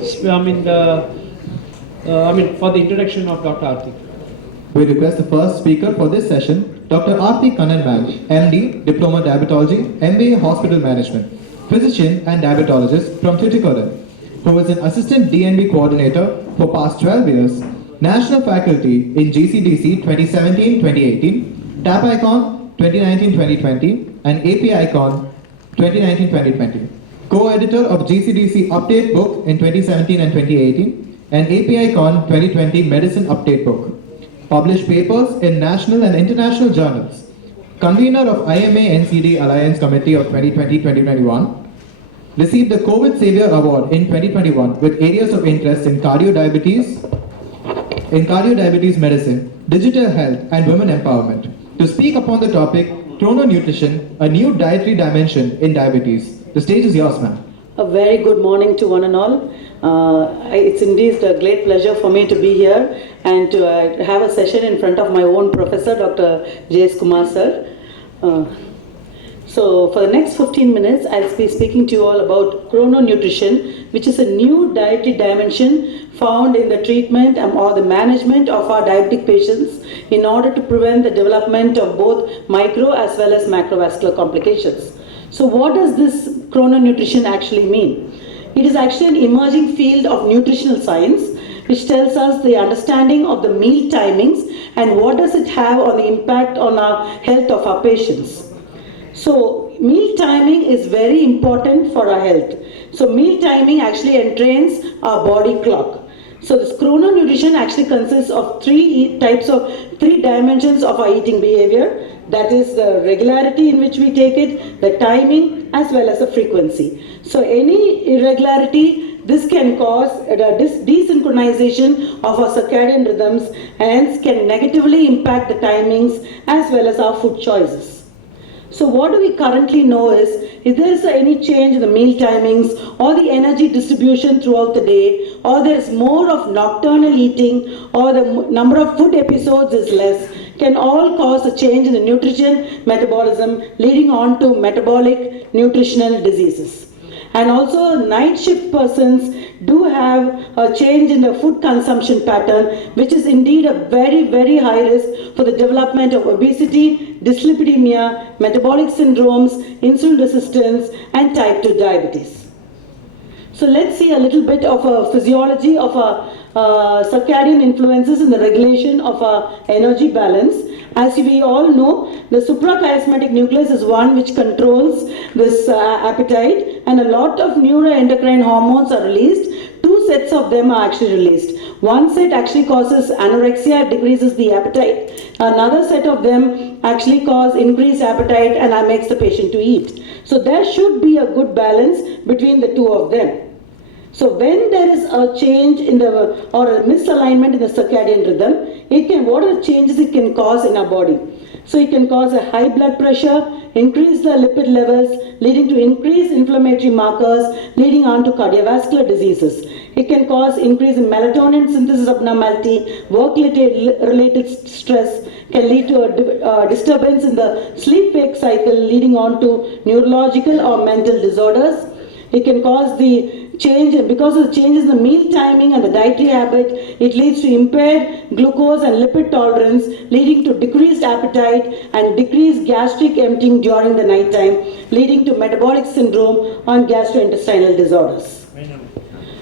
For the introduction of Dr. Aarathy. We request the first speaker for this session, Dr. Aarathy Kannan ma'am, MD, Diploma Diabetology, MBA Hospital Management, physician and diabetologist from Tuticorin, who is an assistant DNB coordinator for past 12 years, national faculty in GCDC 2017-2018, TAP Icon 2019-2020, and AP Icon 2019-2020. Co-editor of GCDC Update Book in 2017 and 2018, and AP Icon 2020 Medicine Update Book. Published papers in national and international journals. Convener of IMA NCD Alliance Committee of 2020-2021. Received the COVID Savior Award in 2021 with areas of interest in cardio-diabetes medicine, digital health, and women empowerment. To speak upon the topic, Chrono-nutrition, a new dietary dimension in diabetes. The stage is yours, ma'am. A very good morning to one and all. It's indeed a great pleasure for me to be here and to have a session in front of my own professor, Dr. J.S. Kumar sir. So for the next 15 minutes, I'll be speaking to you all about chrono-nutrition, which is a new dietary dimension found in the treatment or the management of our diabetic patients in order to prevent the development of both micro as well as macrovascular complications. So what does this chrono-nutrition actually mean? It is actually an emerging field of nutritional science which tells us the understanding of the meal timings and what does it have on the impact on our health of our patients. So meal timing is very important for our health. So meal timing actually entrains our body clock. So this chrono-nutrition actually consists of three dimensions of our eating behavior. That is the regularity in which we take it, the timing, as well as the frequency. So any irregularity, this can cause desynchronization of our circadian rhythms and hence can negatively impact the timings as well as our food choices. So what do we currently know is, if there is any change in the meal timings or the energy distribution throughout the day, or there is more of nocturnal eating, or the number of food episodes is less, can all cause a change in the nutrition metabolism, leading on to metabolic nutritional diseases. And also night shift persons do have a change in the food consumption pattern, which is indeed a very, very high risk for the development of obesity, dyslipidemia, metabolic syndromes, insulin resistance, and type 2 diabetes. So let's see a little bit of a physiology of circadian influences in the regulation of our energy balance. As we all know, the suprachiasmatic nucleus is one which controls this appetite, and a lot of neuroendocrine hormones are released. Two sets of them are actually released. One set actually causes anorexia, decreases the appetite. Another set of them actually cause increased appetite and makes the patient to eat. So there should be a good balance between the two of them. So when there is a change in or a misalignment in the circadian rhythm, what are the changes it can cause in our body? So it can cause a high blood pressure, increase the lipid levels, leading to increased inflammatory markers, leading on to cardiovascular diseases. It can cause increase in melatonin synthesis abnormality, work-related stress, can lead to a disturbance in the sleep-wake cycle, leading on to neurological or mental disorders. It can cause the change, and because of the changes in the meal timing and the dietary habit, it leads to impaired glucose and lipid tolerance, leading to decreased appetite and decreased gastric emptying during the night time, leading to metabolic syndrome and gastrointestinal disorders.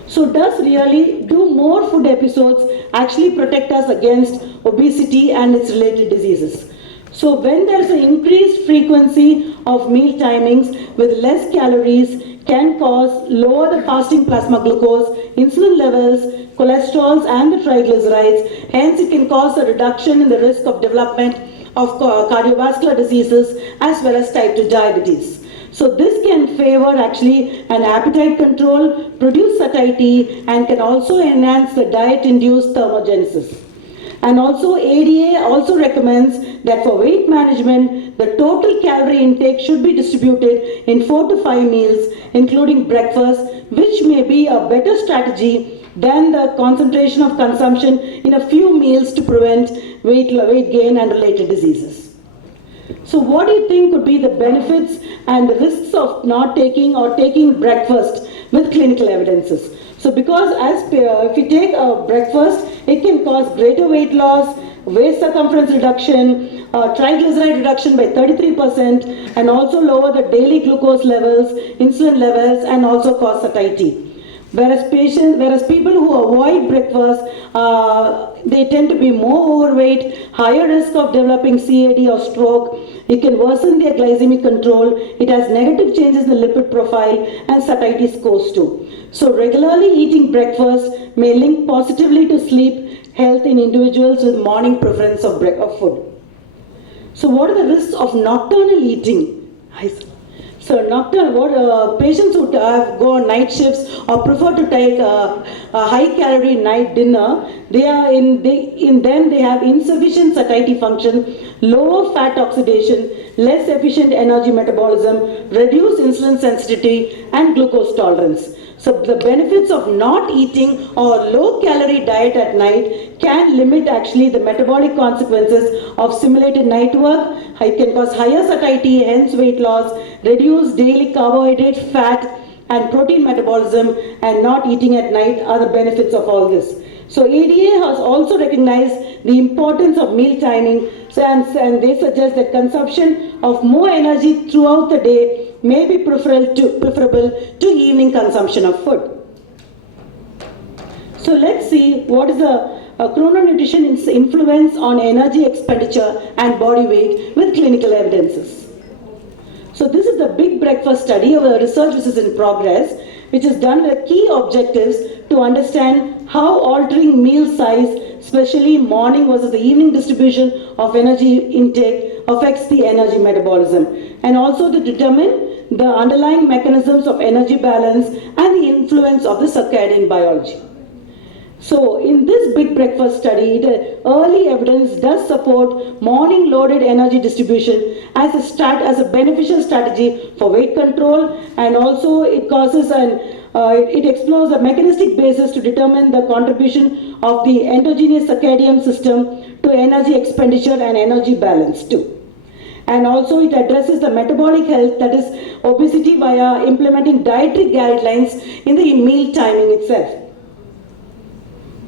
So does really do more food episodes actually protect us against obesity and its related diseases? So when there is an increased frequency of meal timings with less calories, can cause lower the fasting plasma glucose, insulin levels, cholesterols and the triglycerides. Hence it can cause a reduction in the risk of development of cardiovascular diseases as well as type 2 diabetes. So this can favor actually an appetite control, produce satiety, and can also enhance the diet-induced thermogenesis. And also ADA also recommends that for weight management, the total calorie intake should be distributed in 4 to 5 meals, including breakfast, which may be a better strategy than the concentration of consumption in a few meals to prevent weight gain and related diseases. So what do you think could be the benefits and the risks of not taking or taking breakfast with clinical evidences? So because if you take a breakfast, it can cause greater weight loss, waist circumference reduction, triglyceride reduction by 33%, and also lower the daily glucose levels, insulin levels, and also cause satiety. Whereas people who avoid breakfast, they tend to be more overweight, higher risk of developing CAD or stroke. It can worsen their glycemic control. It has negative changes in the lipid profile and satiety scores too. So regularly eating breakfast may link positively to sleep health in individuals with morning preference of food. So what are the risks of nocturnal eating? So patients who go on night shifts or prefer to take a high-calorie night dinner, they have insufficient satiety function, lower fat oxidation, less efficient energy metabolism, reduced insulin sensitivity, and glucose tolerance. So the benefits of not eating or low-calorie diet at night can limit actually the metabolic consequences of simulated night work. It can cause higher satiety, hence weight loss, reduce daily carbohydrate, fat, and protein metabolism, and not eating at night are the benefits of all this. So ADA has also recognized the importance of meal timing, and they suggest that consumption of more energy throughout the day may be preferable to evening consumption of food. So let's see what is the chrononutrition's influence on energy expenditure and body weight with clinical evidences. So this is the big breakfast study of a research which is in progress, which is done with key objectives to understand how altering meal size, especially morning versus the evening distribution of energy intake, affects the energy metabolism, and also to determine the underlying mechanisms of energy balance and the influence of the circadian biology. So in this big breakfast study, the early evidence does support morning loaded energy distribution as a beneficial strategy for weight control, and also it explores a mechanistic basis to determine the contribution of the endogenous circadian system to energy expenditure and energy balance too. And also it addresses the metabolic health, that is obesity, via implementing dietary guidelines in the meal timing itself.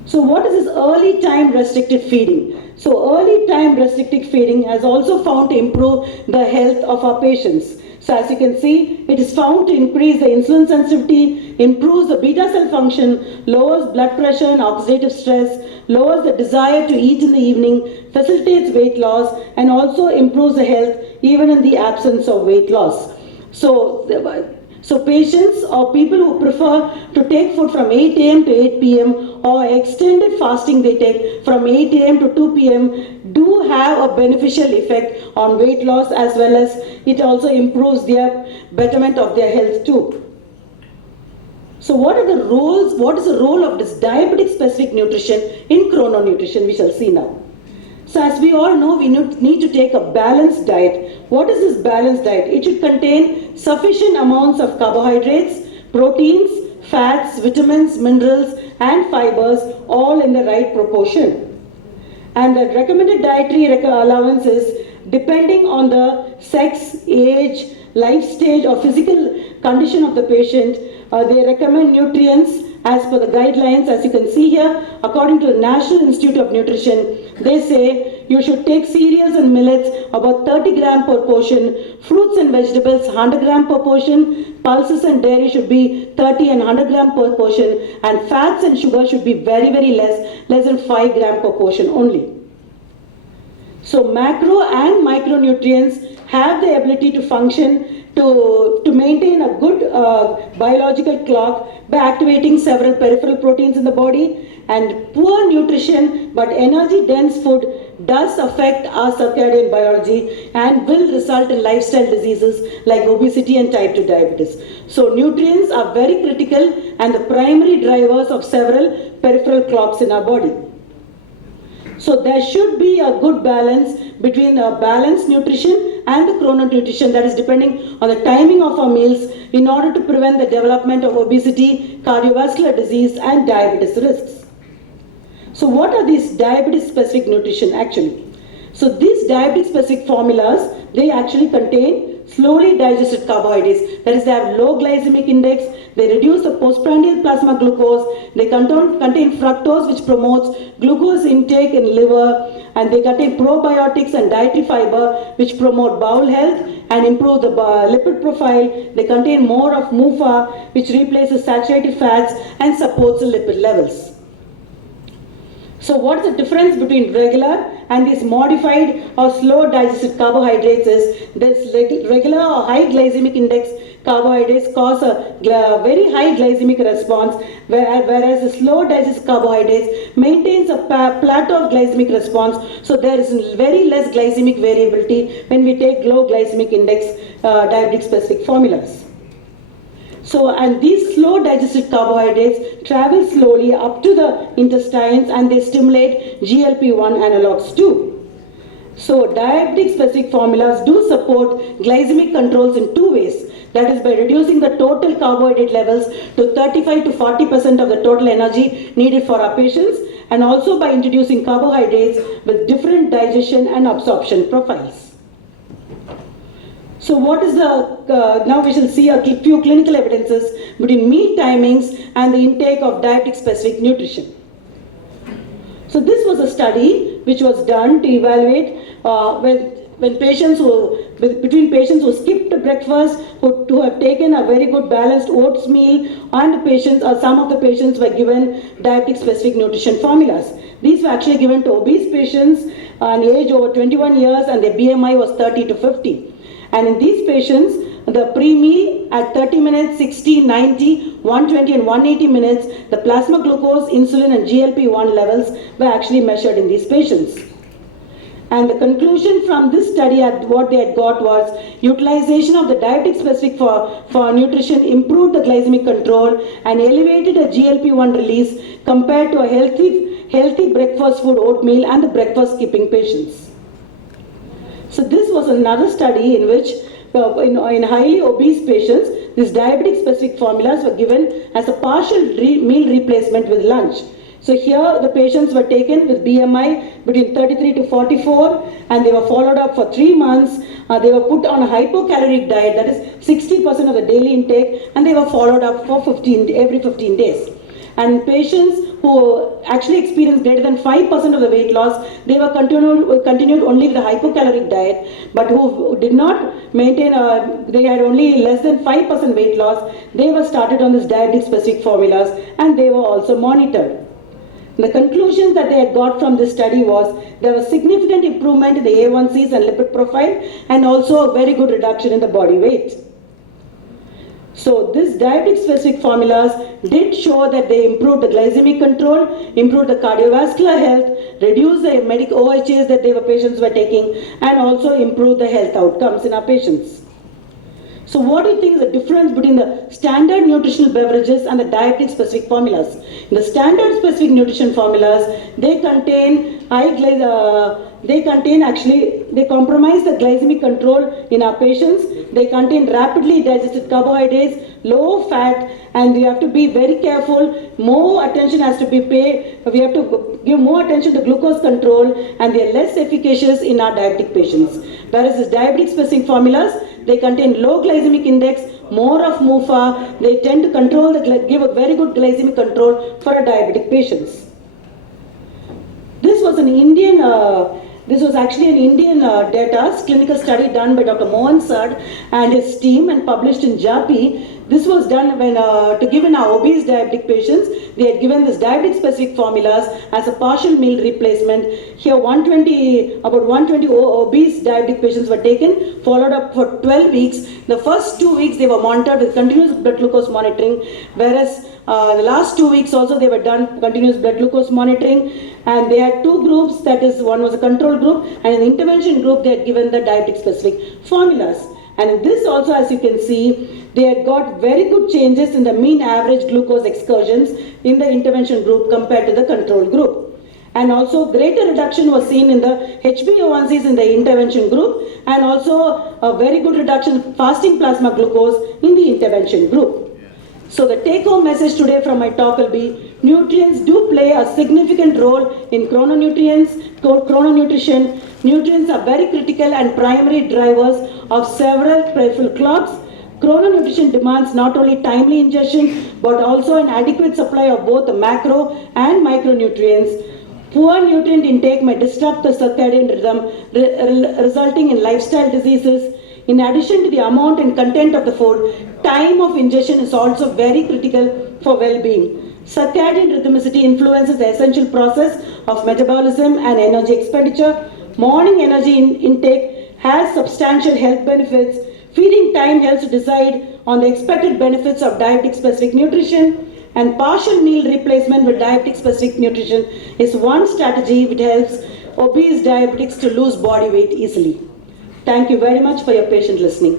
So what is this early time restricted feeding? So early time restricted feeding has also found to improve the health of our patients. So as you can see, it is found to increase the insulin sensitivity, improves the beta cell function, lowers blood pressure and oxidative stress, lowers the desire to eat in the evening, facilitates weight loss, and also improves the health even in the absence of weight loss. So patients or people who prefer to take food from 8 a.m. to 8 p.m. or extended fasting they take from 8 a.m. to 2 p.m. do have a beneficial effect on weight loss, as well as it also improves their betterment of their health too. So what is the role of this diabetic specific nutrition in chrononutrition? We shall see now. So as we all know, we need to take a balanced diet. What is this balanced diet? It should contain sufficient amounts of carbohydrates, proteins, fats, vitamins, minerals, and fibers, all in the right proportion. And the recommended dietary allowance is depending on the sex, age, life stage, or physical condition of the patient. They recommend nutrients as per the guidelines. As you can see here, according to the National Institute of Nutrition, they say you should take cereals and millets about 30 gram per portion, fruits and vegetables 100 gram per portion, pulses and dairy should be 30 and 100 gram per portion, and fats and sugar should be very, very less than 5 gram per portion only. So macro and micronutrients have the ability to function to maintain a good biological clock by activating several peripheral proteins in the body. And poor nutrition but energy dense food does affect our circadian biology and will result in lifestyle diseases like obesity and type 2 diabetes. So nutrients are very critical and the primary drivers of several peripheral clocks in our body. So there should be a good balance between a balanced nutrition and the chrononutrition, that is depending on the timing of our meals, in order to prevent the development of obesity, cardiovascular disease, and diabetes risks. So what are these diabetes specific nutrition actually? So these diabetes specific formulas, they actually contain slowly digested carbohydrates. That is, they have low glycemic index, they reduce the postprandial plasma glucose, they contain fructose which promotes glucose intake in liver, and they contain probiotics and dietary fiber which promote bowel health and improve the lipid profile. They contain more of MUFA which replaces saturated fats and supports the lipid levels. So what is the difference between regular and these modified or slow digested carbohydrates is this regular or high glycemic index carbohydrates cause a very high glycemic response, whereas the slow digested carbohydrates maintains a plateau of glycemic response. So there is very less glycemic variability when we take low glycemic index diabetic specific formulas. So, and these slow digested carbohydrates travel slowly up to the intestines and they stimulate GLP-1 analogs too. So, diabetic specific formulas do support glycemic controls in two ways. That is by reducing the total carbohydrate levels to 35 to 40% of the total energy needed for our patients, and also by introducing carbohydrates with different digestion and absorption profiles. So what is the, now we shall see a few clinical evidences between meal timings and the intake of diabetic specific nutrition. So this was a study which was done to evaluate when patients between patients who skipped breakfast, who have taken a very good balanced oats meal, and patients, or some of the patients were given diabetic specific nutrition formulas. These were actually given to obese patients an age over 21 years and their BMI was 30 to 50. And in these patients, the pre-meal at 30 minutes, 60, 90, 120 and 180 minutes, the plasma glucose, insulin and GLP-1 levels were actually measured in these patients. And the conclusion from this study, what they had got was utilization of the diabetic specific for nutrition improved the glycemic control and elevated a GLP-1 release compared to a healthy breakfast food oatmeal and the breakfast skipping patients. So this was another study in which in highly obese patients, these diabetic specific formulas were given as a partial meal replacement with lunch. So here the patients were taken with BMI between 33 to 44 and they were followed up for 3 months. They were put on a hypocaloric diet, that is 60% of the daily intake, and they were followed up for every 15 days. And patients who actually experienced greater than 5% of the weight loss, they were continued only with a hypocaloric diet, but who did not maintain, they had only less than 5% weight loss, they were started on this diabetic specific formulas and they were also monitored. The conclusions that they had got from this study was there was significant improvement in the A1Cs and lipid profile and also a very good reduction in the body weight. So this diabetic specific formulas did show that they improved the glycemic control, improved the cardiovascular health, reduced the medical OHAs that patients were taking, and also improved the health outcomes in our patients. So what do you think is the difference between the standard nutritional beverages and the diabetic specific formulas? In the standard specific nutrition formulas, they compromise the glycemic control in our patients. They contain rapidly digested carbohydrates, low fat, and we have to be very careful. More attention has to be paid. We have to give more attention to glucose control, and they are less efficacious in our diabetic patients. Whereas the diabetic specific formulas, they contain low glycemic index, more of MUFA. They tend to control give a very good glycemic control for our diabetic patients. This was actually an Indian data clinical study done by Dr. Mohan Sad and his team and published in JAPI. This was done when to give in our obese diabetic patients. They had given this diabetic specific formulas as a partial meal replacement. Here about 120 obese diabetic patients were taken, followed up for 12 weeks. The first 2 weeks they were monitored with continuous blood glucose monitoring, whereas the last 2 weeks also they were done continuous blood glucose monitoring, and they had two groups, that is one was a control group and an intervention group. They had given the diabetic specific formulas. And in this also, as you can see, they had got very good changes in the mean average glucose excursions in the intervention group compared to the control group. And also greater reduction was seen in the HbA1cs in the intervention group, and also a very good reduction in fasting plasma glucose in the intervention group. So the take-home message today from my talk will be, nutrients do play a significant role in chrononutrition. Nutrients are very critical and primary drivers of several peripheral clots. Chrono-nutrition demands not only timely ingestion but also an adequate supply of both the macro and micronutrients. Poor nutrient intake may disrupt the circadian rhythm, resulting in lifestyle diseases. In addition to the amount and content of the food, time of ingestion is also very critical for well-being. Circadian rhythmicity influences the essential process of metabolism and energy expenditure. Morning energy intake has substantial health benefits. Feeding time helps to decide on the expected benefits of diabetic-specific nutrition, and partial meal replacement with diabetic-specific nutrition is one strategy which helps obese diabetics to lose body weight easily. Thank you very much for your patient listening.